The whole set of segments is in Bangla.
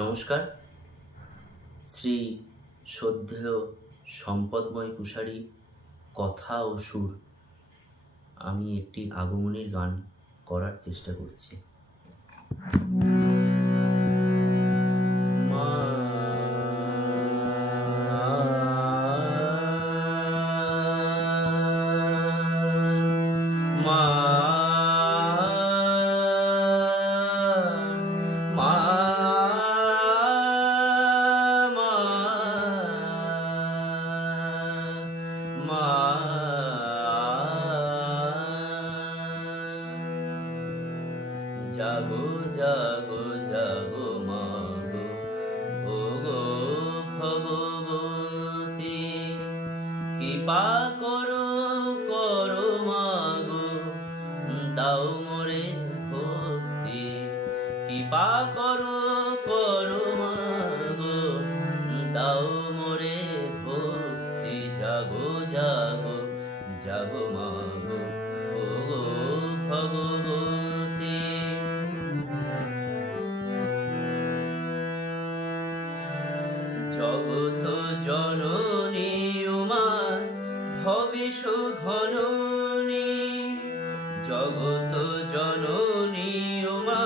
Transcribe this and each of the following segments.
নমস্কার। শ্রী শ্রদ্ধেয় সম্পদময় কুশারী কথা ও সুর আমি একটি আগমনের গান করার চেষ্টা করছি। মা মা মা মা জাগো জাগো জাগো মাগো ওগো ভগবতী, কৃপা করো করো মাগো, দাও মোরে ভক্তি। কৃপা করো করো মাগো, দাও মোরে ভক্তি। জাগো জাগো জাগো মাগো ওগো ভগবতী। জগত জননী উমা ভবেশ ঘননী, জগত জননী উমা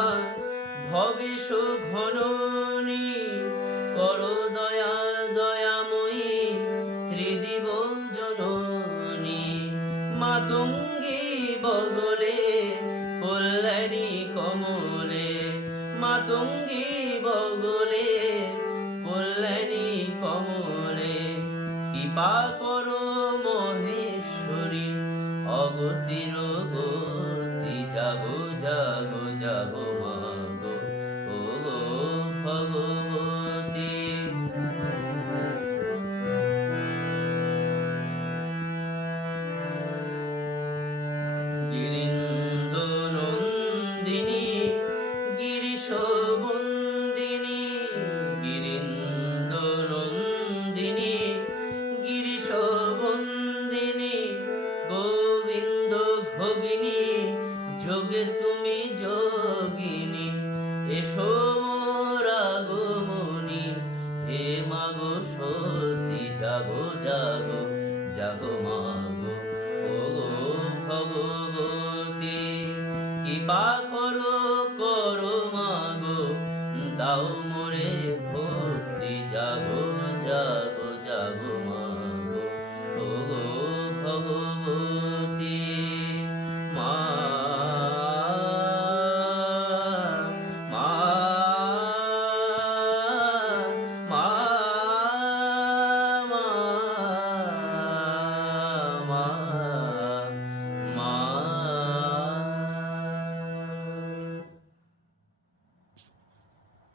ভবেশ ঘননী। করো দয়া দয়াময়ী ত্রিদিব জননী, মাতঙ্গী বগলে কল্যাণী কমলে। মাতঙ্গী বগলে কল্যাণী কমলে। কৃপা করো মহেশ্বরী অগতির গতি। জাগো জাগো জাগো মাগো ওগো ভগবতী। গিরিন্দ নন্দিনী গিরিশ বন্দিনী, গিরিন্দ নন্দিনী গিরিশ বন্দিনী। গোবিন্দ ভগিনী যোগে তুমি যোগিনী, এসো মোর আগমনী হে মাগো সতী। জাগো জাগো জাগো মাগো ওগো ভগবতী। কৃপা করো করো মাগো, দাও মোরে ভক্তি। জাগো জাগো জাগো